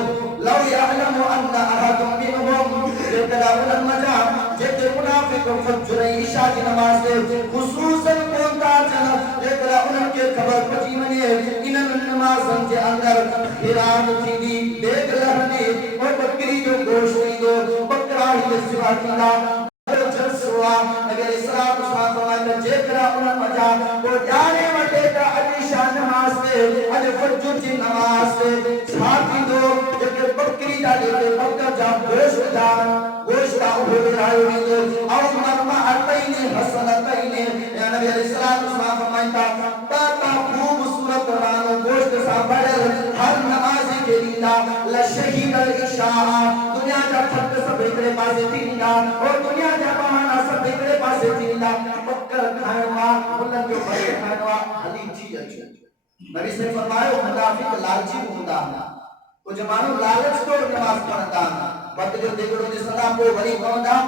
لو يعلم ان احد منهم يتلاون المجا جے منافق فجر عشاء کی نماز سے خصوصا کونتا چلا جے ان کے خبر پچی ونے ان نمازن کے اندر حیران تھی دی دیکھ لہنے اور بکری جو گوشت دو بکرا ہی سوا کیلا نبی علیہ السلام فرمایا جے کرا ان مجا وہ جانے مٹے تا عشاء نماز سے اج فجر کی نماز سے چھاتی دو کہ بکری دا دے بکر جا گوشت ہو رہا ہے اور مرما اتین حسنتین یا نبی علیہ السلام فرمایا تا خوبصورت رانو گوشت سا بڑل ہر نمازی کے لیے لشہید العشاء دنیا کا تھک سب ایکڑے پاسے تیندا اور دنیا کا بہانا سب ایکڑے پاسے تیندا بکر کھانوا بلند جو بھائی کھانوا حلی چیز اچھا نبی سے فرمایا منافق لالچی ہوندا وہ جمانو لالچ تو نماز پڑھندا بٹ جو دیکھو جس طرح کو ولی پڑھندا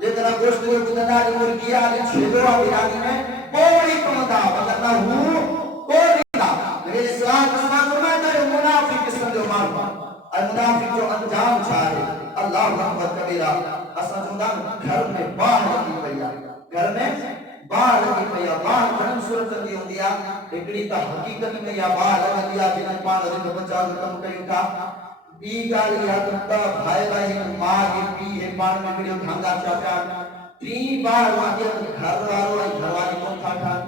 جے طرح گوشت کو بندہ جو مرغیا نے چھیڑو بریانی میں کوئی پڑھندا مطلب نہ ہوں کوئی نبی اسلام فرمایا ہے منافق سمجھو مارو المنافق جو انجام چاہے اللہ اکبر کبیرہ اساں خدا گھر میں باہر کی پیا گھر میں باہر کی پیا باہر گھر صورت دی ہوندیا ایکڑی تا حقیقت میں یا باہر ہوندیا جن پان دے بچا کم کیو تھا بی گالی یا تا بھائی بھائی ماں کی پی ہے پان میں کڑیو دھندا چاپیا تین بار واجے گھر والو گھر والی کو تھا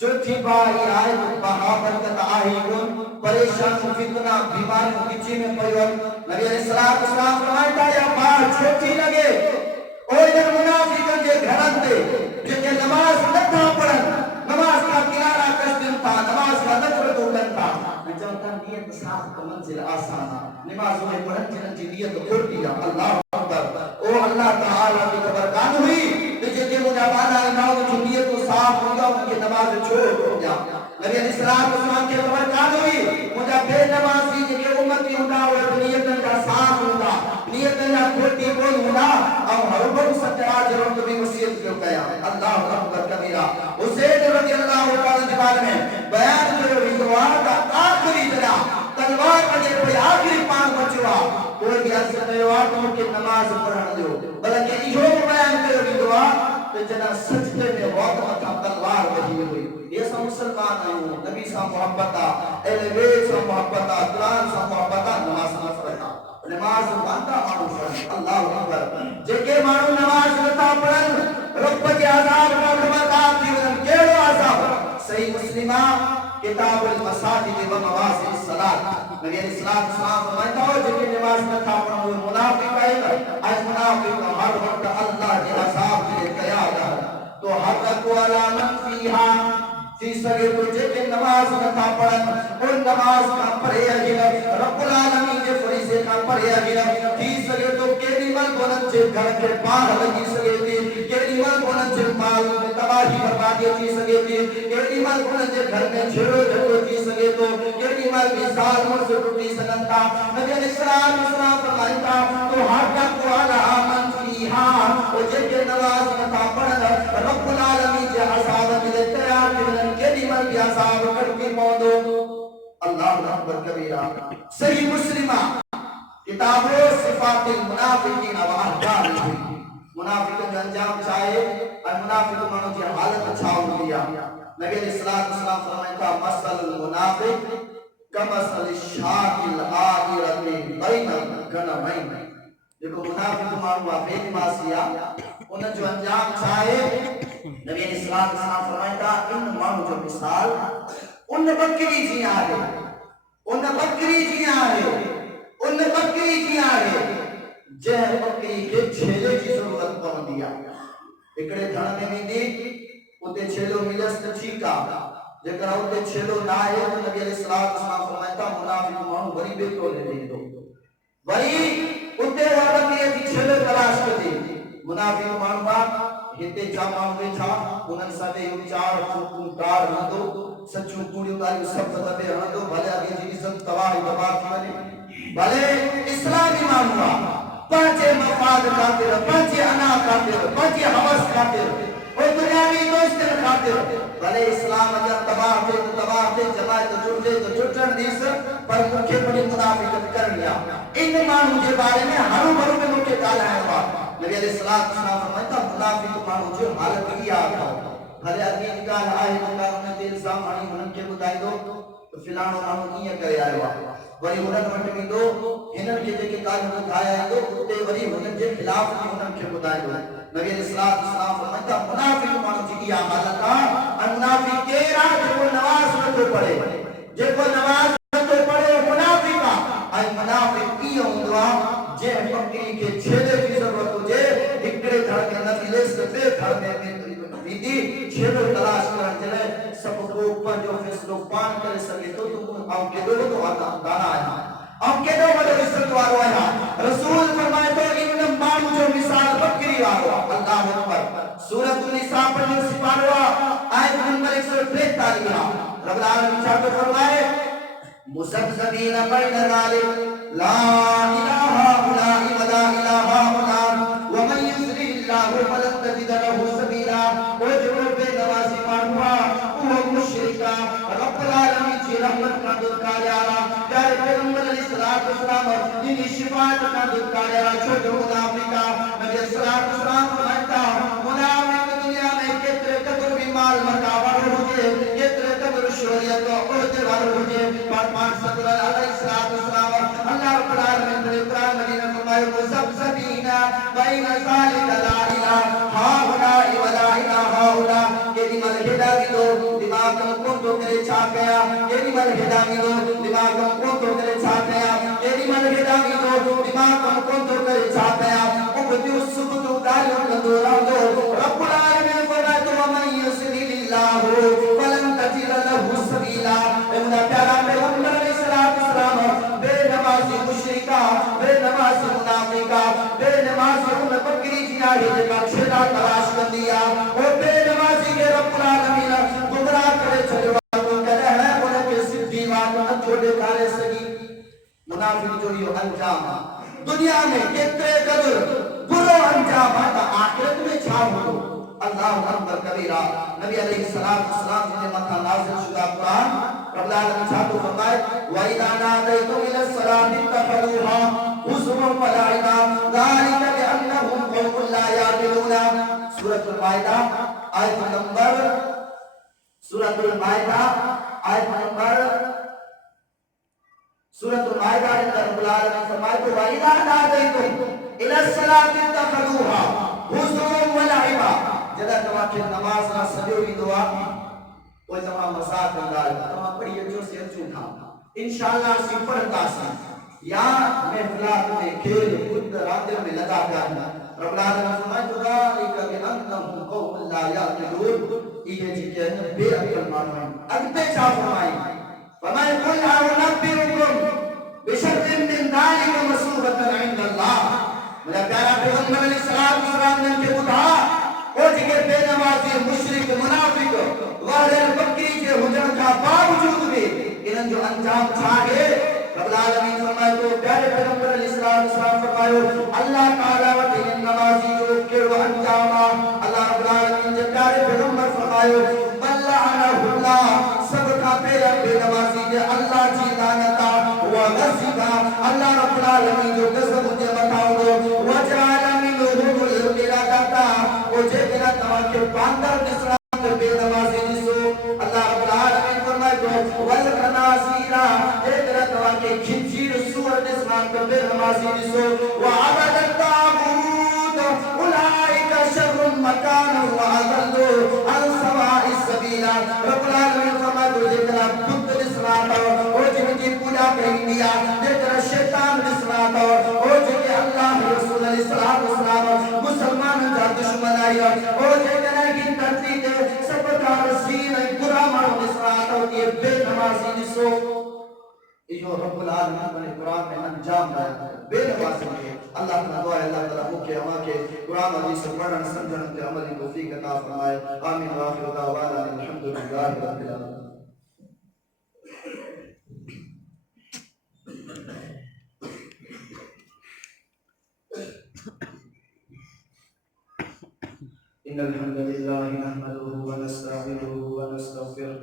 چوتھی بار یہ آئے تو بہا برکت آئی گن پریشان فتنہ بیماری کچی میں پیو نبی علیہ السلام فرمائتا یا بار چھوٹی لگے اور ادھر منافقن کے گھرن دے جنہیں نماز نتھا پڑھن نماز کا کنارہ کشتن تھا نماز کا نفر دوڑن تھا میں چاہتا نیت صاف کا منزل آسانا نماز میں پڑھن جنن کی نیت کھوٹی اللہ اکبر او اللہ تعالیٰ کی خبردان ہوئی جن کے مجابانہ امام کی نیت کو صاف ہو گیا ان کی نماز چھوڑ ہو گیا نبی علیہ السلام کی خبردان ہوئی مجھا بے نمازی جن کے امتی ہوتا اور نیت کا صاف ہوتا نیت کا کھوٹی کوئی ہونا اور ہر بڑھ سچرا جرم تو بھی وسیعت کیوں کیا اللہ اکبر کبیرہ حسین رضی اللہ تعالیٰ جبال میں بیان کرو ریتوار کا آخری جنا تلوار اگر کوئی آخری پانچ بچوا کوئی بھی عرصہ تلوار تو کہ نماز پڑھن دو بلکہ یہ بیان کرو ریتوار تو جنا سجدے میں وقت مطا تلوار وحی ہوئی یہ سا مسلمان آئیوں نبی سا محبتا اہل بیت سا محبتا قرآن سا محبتا نماز پڑھتا نماز مانتا مانو پڑھن اللہ اکبر جے مانو نماز نتا پڑھن رب کے عذاب کا خبردار دیون کیڑو عذاب صحیح مسلمہ کتاب المساجد و مواضع الصلاۃ نبی علیہ السلام فرماتا ہے جن نماز نتا پڑھن وہ منافق ہے از منافق ہر وقت اللہ کے عذاب کے تیار ہے تو حق والا من فیہا سی سگے تو جے نماز نتا پڑھن اور نماز کا پڑھے اجر رب العالمین کے فریضے کا پڑھے اجر سی سگے تو کیڑی مل بولن سے گھر کے باہر لگی سگے تھی کیڑی مل بولن سے مال میں تباہی بربادی تھی سگے تھی کیڑی مل بولن سے گھر میں چھڑو جھڑو تھی سگے تو کیڑی مل مثال مر سے ٹوٹی سکن تھا نبی علیہ السلام فرمایا تو حق والا من فیہا او جے نماز نتا پڑھن رب العالمین کے عذاب میں تیار کیڑی مل عذاب کڑکی پودو اللہ اکبر کبیرہ صحیح مسلمہ کتاب صفات المنافقین و احکامہم منافق کا انجام چاہے اور منافق منو کی حالت چھاؤ لیا نبی علیہ السلام فرمائے تھا مثل المنافق کمثل الشاة العاقرة بین الغنمین دیکھو منافق منو بے نمازیا انہیں جو انجام چاہے نبی علیہ السلام فرمائے تھا ان منو جو مثال ان بکری جی آرے ان بکری جی آرے ان بکری جی آرے جہ بکری کے چھیلے کی ضرورت پہن دیا اکڑے دھڑ میں بھی دی اتے چھیلو ملس ٹھیکا جگر اتے چھیلو نہ ہے تو نبی علیہ السلام فرمایا تھا منافق مانو بری بے تو لے دے دو بری اتے وہ بکری کی چھیلو تلاش کر دی منافق مانو با ہتے جامع ہوئے تھا انہاں سبے یو چار چوکوں کار نہ دو سچو کوڑی تاری سب تبے ہن دو بھلے اگے جی عزت تباہ تباہ تھی ونے بھلے اسلامی مانوا پانچے مفاد خاطر پانچے انا خاطر پانچے حوث خاطر اور دنیاوی دوست خاطر بھلے اسلام اگر تباہ تھے جماعت جھٹن دیس پر مکھے پڑی منافقت کر لیا ان مانو کے بارے میں ہرو بھرو میں مکھے کالا ہے بات نبی علیہ السلام فرماتا منافق مانو جو حالت کیا آتا بھلے ادمی نکال آئے نکال انہیں دل سام آنی انہوں کے بتائی دو تو فلانو مانو کیا کرے آئے وہاں وری ہنن وٹ میں دو ہنن کے جے کال ہن کھایا ہے تو تے وری ہنن کے خلاف ہنن کے بتائی دو نبی علیہ السلام فرماتا منافق مانو جی کیا حالت اور منافق کے راہ جو نماز نہ پڑھے جے کو نماز نہ پڑھے منافق اور منافق کی ہوندوا جے بکری کے چھیلے کی ضرورت ہو جے اکڑے دھڑ کے اندر ملے سبے دھڑ میں بیدی چھیلو تلاش کرن چلے سب کو اوپر جو فیصلو پان کرے سکے تو تم آؤ کے دو تو دانا آیا آؤ کے دو مدر عزت وارو آیا رسول فرمائے تو ان مانو جو مثال بکری وارو اللہ اکبر سورۃ النساء پر جو سپارو آیت نمبر 143 رب العالمین چاہتے فرمائے مذبذبین بین ذالک لا الہ الا ولا الہ الا ومن یضلل اللہ فلن تجد له سبیلا وہ جو بے نمازی مانوا وہ مشرکا رب العالمین کی رحمت کا دکاریا پیارے پیغمبر علیہ السلام دین شفاعت کا دکاریا چھوٹے منافقا نبی السلام فرماتا منافق دنیا میں کتنے قدر بھی مال مکاور ہوجے کتنے قدر شہریت و عہدے وار ہوجے پاک صدر علیہ السلام اللہ رب العالمین نے قرآن مجید میں فرمایا مذبذبین بین ذالک لا الہ ہاؤلا ولا الہ ہاؤلا یہ مل ہدایت دو دماغ کو تو کرے چھاپیا یہ مل ہدایت دو دماغ کو تو کرے چھاپیا یہ مل ہدایت دو دماغ کو تو کرے چھاپیا او بدی سب تو دالو دورا دو رب العالمین فرمایا تو من یضلل اللہ فلن تجد له سبیلا اے پیارا پیغمبر علیہ السلام بے نمازی مشرکا بے نمازی منافقا بے نمازی ان بکری جناہی جگہ چھتا تلاش کر دیا اور بے نمازی کے رب العالمین گمراہ کرے چھلوا تو کہہ ہے انہیں کے صدی واتوں چھوڑے کھارے سگی منافق جوڑیو انجام دنیا میں کتنے قدر برو انجام آتا آخرت میں چھاو ہو اللہ اکبر کبیرہ نبی علیہ السلام نے مکہ نازل شدہ قرآن رب العالمین چھاتو فرمائے وَإِذَا نَادَيْتُمْ إِلَى الصَّلَاةِ اتَّخَذُوهَا هُزُوًا وَلَعِبًا ذَلِكَ بِأَنَّهُمْ قَوْمٌ لَا يَعْقِلُونَ سورۃ المائدہ آیت نمبر سورۃ المائدہ آیت نمبر سورۃ المائدہ رب العالمین فرمائے وَإِذَا نَادَيْتُمْ إِلَى الصَّلَاةِ اتَّخَذُوهَا هُزُوًا وَلَعِبًا جدا تمہاں کے نماز نہ سجوری دعا کوئی تمہاں مساعد اندار تمہاں پڑھی اچھو سے اچھو تھا انشاءاللہ سفر تاسا یا محفلات میں کھیل خود راتر میں لگا کرنا رب العالمین فرمائے تو ذالک بِأَنَّهُمْ قَوْمٌ لَا يَعْقِلُونَ یہ جی کہ بے عقل معلوم اگتے چاہ فرمائیں فرمائے قُلْ أَنُبِّئُكُم بِشَرٍّ مِّن ذَلِكَ مَثُوبَةً عِندَ اللَّهِ میرا پیارا پیغمبر علیہ السلام نے ان کے بتا او جگہ بے نمازی مشرک منافق غیر بکری کے حجر کا باوجود بھی انہوں جو انجام چھاڑے رب العالمین فرمائے تو پیارے پیغمبر علیہ السلام فرمائے اللہ تعالیٰ و دین نمازی جو کیڑو انجام اللہ رب العالمین جو پیارے پیغمبر فرمائے بلعنہ اللہ مسلمان کے بے نمازی نسو وعبد الطاغوت اولئک شر مکانا واضلوا عن سواء السبیل رب العالمین فرماتے ہیں جتنا بت نسلاتا اور جن کی پوجا کہیں دیا جتنا شیطان نسلاتا اور جن کے اللہ رسول علیہ السلام مسلمان کا دشمن آئی اور جتنا کی ترتیب سبکا رسین برا مارو نسلاتا ہوتی ہے بے نمازی نسو جو رب العالمین نے قرآن میں انجام دیا بے نمازی کے اللہ تعالیٰ دعا ہے اللہ تعالیٰ مکہ ہما کے قرآن حدیث سے پڑھن سمجھن تے عملی توفیق عطا فرمائے آمین وآخر دعوانا الحمدللہ رب العالمین. إن الحمد لله نحمده ونستعينه ونستغفره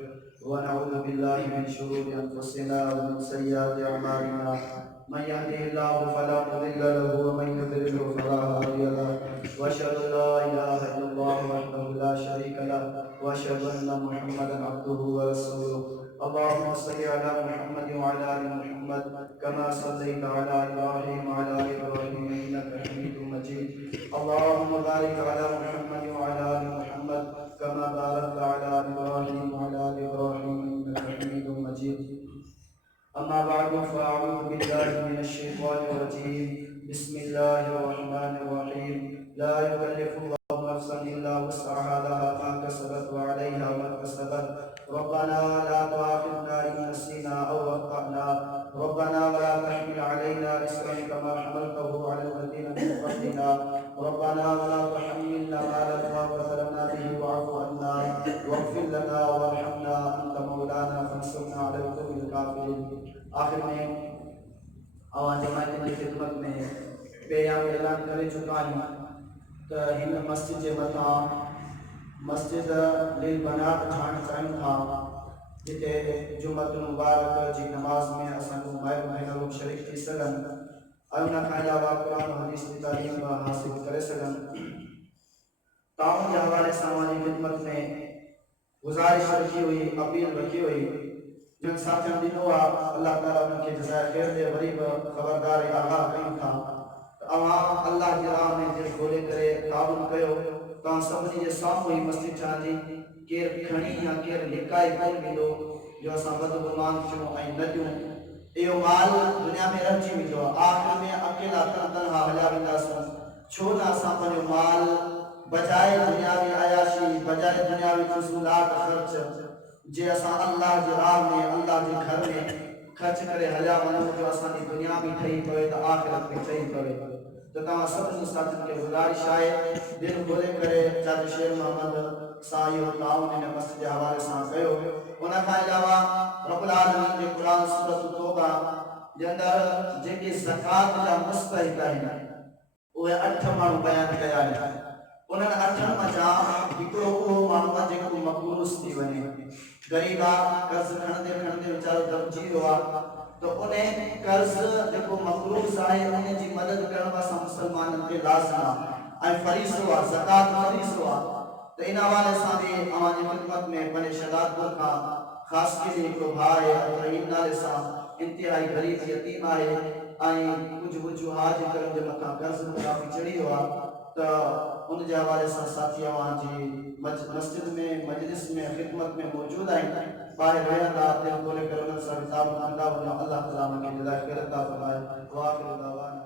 ونعوذ بالله من شرور أنفسنا ومن سيئات أعمالنا من يهده الله فلا مضل له ومن يضلل فلا هادي له وأشهد أن لا إله إلا الله وحده لا شريك له وأشهد أن محمدا عبده ورسوله. اللهم صل على محمد وعلى آل محمد كما صليت على إبراهيم وعلى آل إبراهيم إنك حميد مجيد. اللهم بارك على محمد وعلى آل محمد كما باركت على إبراهيم وعلى آل إبراهيم إنك حميد مجيد. أما بعد فأعوذ بالله من الشيطان الرجيم. بسم الله الرحمن الرحيم. لا يكلف الله نفسا إلا وسعها لها ما كسبت وعليها ما اكتسبت. ربنا لا تؤاخذنا إن نسينا أو أخطأنا. ربنا ولا تحمل علينا إصرا كما حملته على الذين من قبلنا. ربنا ولا تحملنا ما لا طاقة لنا به واعف عنا واغفر لنا وارحمنا أنت مولانا فانصرنا على القوم الكافرين. آخر میں آواز جماعت کی خدمت میں پیام اعلان کرے چکا ہوں کہ ہن مسجد کے متا مسجد لیل بنات ٹھان چاہیے تھا جتے جمعۃ المبارک جی نماز میں اساں کو مائر مہینہ لوگ شریک تھی سگن اونا کھا علاوہ قرآن و حدیث کی تعلیم حاصل کرے سگن. تعاون کے حوالے سے ہماری خدمت میں گزارش رکھی ہوئی اپیل رکھی ہوئی جن ساتھیوں دنوں اللہ تعالیٰ ان کے جزائے خیر دے غریب خبردار آگاہ کہیں تھا عوام اللہ کی راہ میں دل کھولے کرے تعاون کہو تاں سبنی جے سام ہوئی مسجد چاندی کیر کھنی یا کیر لکائی کون ملو جو اساں بد گمان کیوں آئی ندیوں ایو مال دنیا میں رچی ملو آخر میں اکیلا تنہا ہلا بندہ سن چھوڑا اساں پنجو مال بجائے دنیاوی عیاشی بجائے دنیاوی فضولات خرچ جے اساں اللہ جی راہ میں اللہ جی گھر میں خرچ کرے ہلا ونو جو اساں دی دنیا بھی ٹھئی پوے تا آخرت بھی ٹھئی پوے. تو تمام سب ساتھیوں کے گزارش آئے دل کھولے کرے چاچا شیر محمد سائی و تعاون نے مسجد حوالے سے کہو انہاں کا علاوہ رب العالمین کے قرآن سورۃ توبہ دے اندر جے زکات جا مستحق ہیں وہ 8 مانو بیان کیا ہے. انہاں 8 مجا ہکڑو کو مانو جے کو مقبولس تھی ونے غریبا قرض کھندے کھندے وچارو دبجی ہوا تو انہیں قرض جکو مقروض آئے انہیں جی مدد کرنا واسا مسلمان کے لازمہ آئے فریض ہوا زکاة فریض ہوا. تو ان حوالے سے ہماری خدمت میں بنے شداد پور کا خاص کے لیے کو بھائی ابراہیم نالے سا انتہائی غریب یتیم آئے آئیں کچھ وجوہات کرن جو مکہ قرض کافی چڑھی ہوا تو ان کے حوالے سے ساتھی وہاں جی مسجد میں مجلس میں خدمت میں موجود آئیں باہر رہنا دل کھولے کر انہوں نے سب تعاون اللہ تعالیٰ کے جزائے خیر عطا فرمائے. وآخر دعوانا